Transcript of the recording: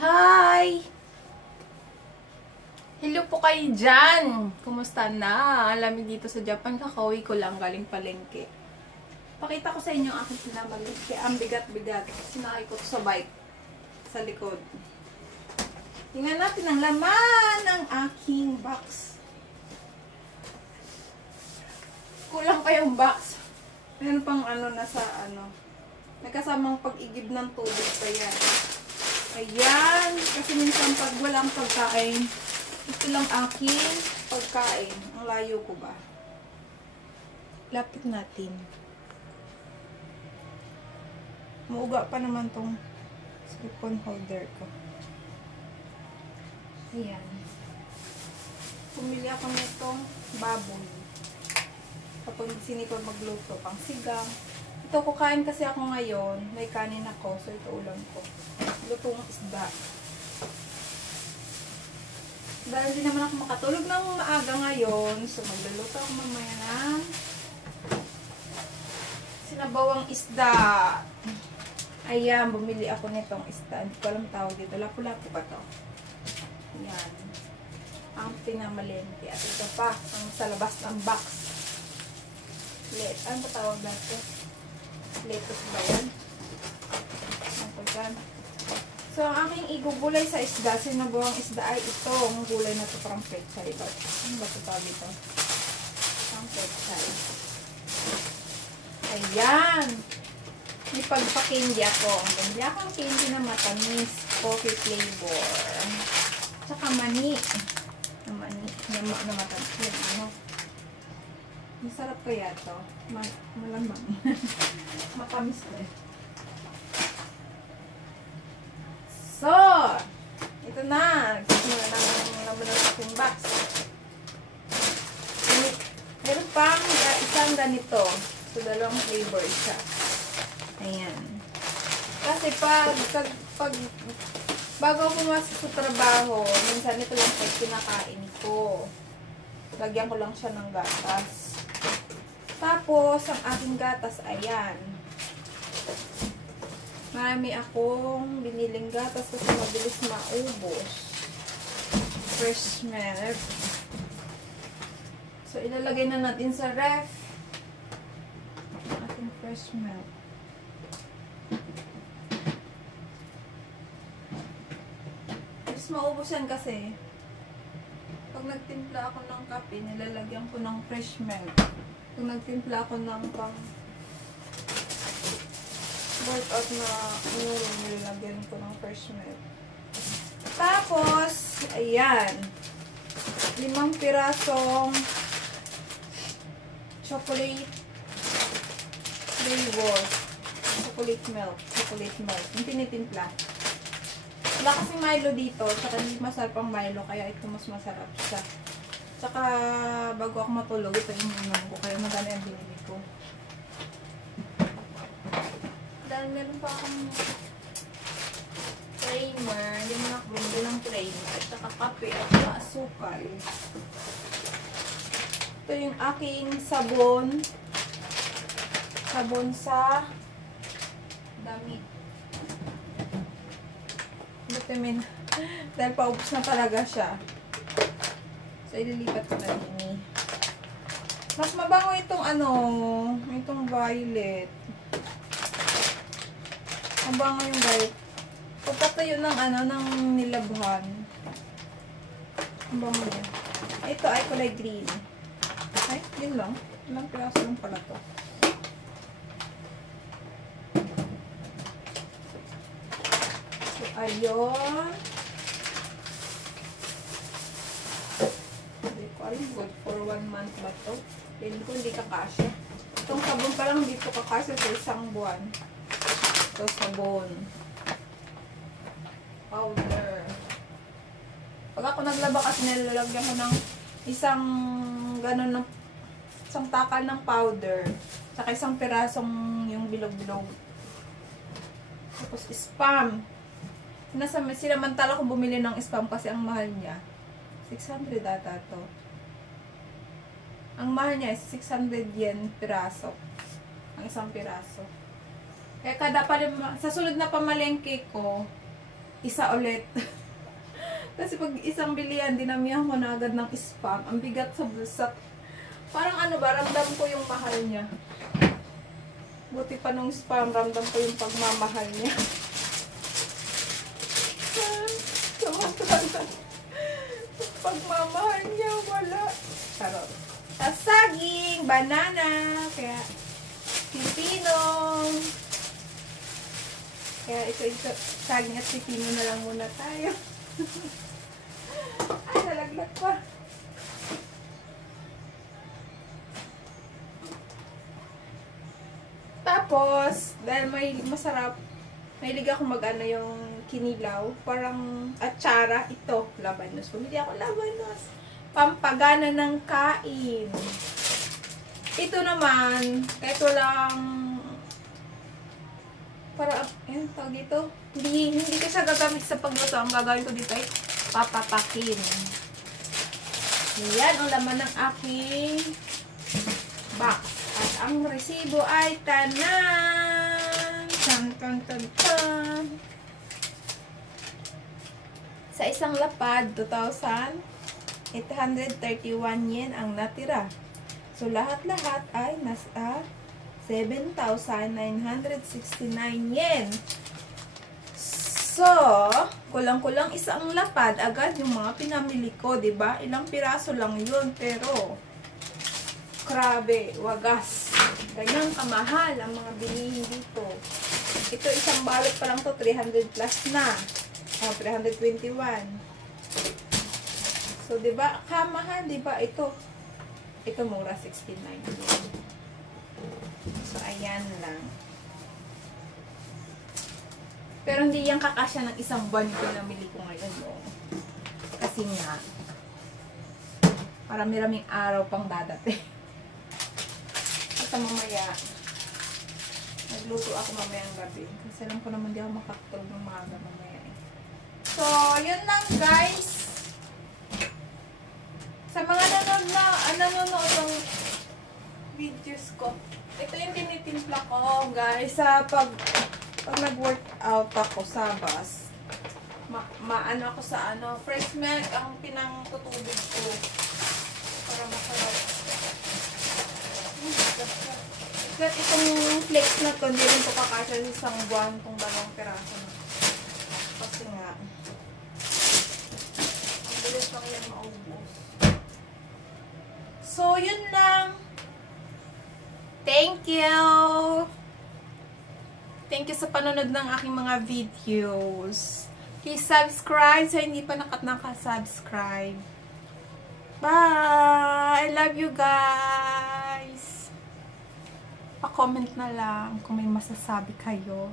Hi! Hello po kayo dyan! Kumusta na? Alam dito sa Japan, kakauwi ko lang galing palengke. Pakita ko sa inyo ang aking pinamalengke. Ang bigat-bigat. Sinakay ko sa bike. Sa likod. Tingnan natin ang laman ng aking box. Kulang pa yung box. Meron pang nasa may kasamang pag-igib ng tubig pa yan. Ayan, kasi minsan pag walang pagkain, ito lang aking pagkain. Ang layo ko ba? Lapit natin. Muuga pa naman tong cellphone holder ko. Ayan. Pumili ako nitong baboy. Kapag sinipag magluto, pang sigang. Ito, kukain kasi ako ngayon. May kanin ako, so ito ulam ko. Lutong isda. Dahil hindi naman ako makatulog ng maaga ngayon, so magluluto ako mamaya ng sinabawang isda. Ayan, bumili ako nitong isda. Hindi ko alam tawag dito. Lapu-lapu ba to? Ayan. Ang pinamalengke. At ito pa, ang sa labas ng box. Ano ba tawag natin? Lettuce ba yan? Ano ko dyan? So, ang aking igugulay sa isda, sinabawang isda ay ito. Ang gulay na ito parang pechay. Ano ba ito tawag ito? Parang pechay. Ayan! May pagpa-candy ako. Bumili ako ang candy na matamis. Coffee flavor. Tsaka mani. Na matamis. Yan, masarap kaya ito. Malamang. Matamis na eh. So, ito na. Nagsisimula naman ang laman ng aking box. Meron pang isang ganito. So, dalawang flavor siya. Ayan. Kasi bago ako pumasok sa trabaho, minsan ito lang po kinakain ko. Lagyan ko lang siya ng gatas. Tapos, ang aking gatas, ayan. Marami akong biniling gatas kasi mabilis maubos. Fresh milk. So, ilalagay na natin sa ref. Ating fresh milk. Mabilis maubos yan kasi. Pag nagtimpla ako ng kape, nilalagyan ko ng fresh milk. Pag nagtimpla ako ng workout na nilalagyan ko ng fresh milk. Tapos, ayan. 5 pirasong chocolate flavor. Chocolate milk. Yung tinitimpla. Wala kasing Milo dito. Tsaka hindi masarap ang Milo. Kaya ito mas masarap siya. Tsaka bago ako matulog, ito yung inom ko. Kaya maganda yung binili ko. Dahil meron pa akong primer. Hindi mo na bumili ng primer. Tsaka kape at saka asukal. Ito yung aking sabon. Sabon sa damit. Vitamin. Dahil paubos na talaga siya. So, ililipat ko na din. Mas mabango itong itong violet. Mabango yung violet. Pagkatayo ng nilabhan. Mabango yan. Ito ay kulay green. Ay, yun lang. Ilang piraso lang pala to. So, ayun. Good for 1 month ba to? Hindi ko hindi kakasya. Itong sabon pa lang dito kakasya sa isang buwan. Ito sabon. Powder. Pag ako naglaba kasi nilalagyan ko ng isang takal ng powder. Saka isang pirasong yung bilog-bilog. Tapos spam. Sinamantala ko bumili ng spam kasi ang mahal niya. 600 ata to. Ang mahal niya is 600 yen piraso. Ang isang piraso. Kaya sa sunod na pamalengke ko, isa ulit. Kasi pag isang bilihan, dinamihan ko na agad ng spam. Ang bigat sa bulsa. Parang ano ba, ramdam ko yung mahal niya. Buti pa nung spam, ramdam ko yung pagmamahal niya. Samantala, pagmamahal niya, wala. Charot. Saging, banana, kaya pipino. Kaya ito, saging at pipino na lang muna tayo. Ay, nalaglag pa. Tapos, dahil may masarap, mahilig ako mag-ano yung kinilaw. Parang atsara. Ito, labanos. Bumili ako labanos. Pampagana ng kain. Ito naman, kahit walang para, yan, tawag ito. Hindi ko siya gagamit sa pagluto. Ang gagawin ko dito ay papapakin. Yan ang laman ng aking box. At ang resibo ay tanan! Tan, tan, tan, tan. Sa isang lapad, 2,831 yen ang natira. So, lahat-lahat ay nasa 7,969 yen. So, kulang-kulang isang lapad agad yung mga pinamili ko, 'di ba? Ilang piraso lang 'yun, pero grabe, wagas. Ganyan kamahal ang mga bilihin dito. Ito isang balot pa lang to, 300 plus na. Oh, 321. So, 'di ba? Kamahal, 'di ba? Ito mura, 69. So, ayan lang. Pero hindi yan kakasya ng isang buwan ko na mili ko ngayon, no? Kasi nga, marami-raming araw pang dadating. At mamaya, nagluto ako mamayang gabi. Kasi alam ko naman di ako makakatulog ng maaga mamaya. So, yun lang, guys. Sa mga nanonood ng videos ko, ito yung tinitimpla ko, guys, sa pag nag-workout ako sa bus. Maano ako sa fresh milk ang pinangtutubig ko. Para masarap. At itong flex na to, hindi rin ito kakasya sa isang buwan, itong 2 piraso na. Kasi nga, ang bilis lang yan maubos. So, yun lang. Thank you! Thank you sa panonood ng aking mga videos. Please subscribe sa hindi pa nakasubscribe. Bye! I love you guys! Pa-comment na lang kung may masasabi kayo.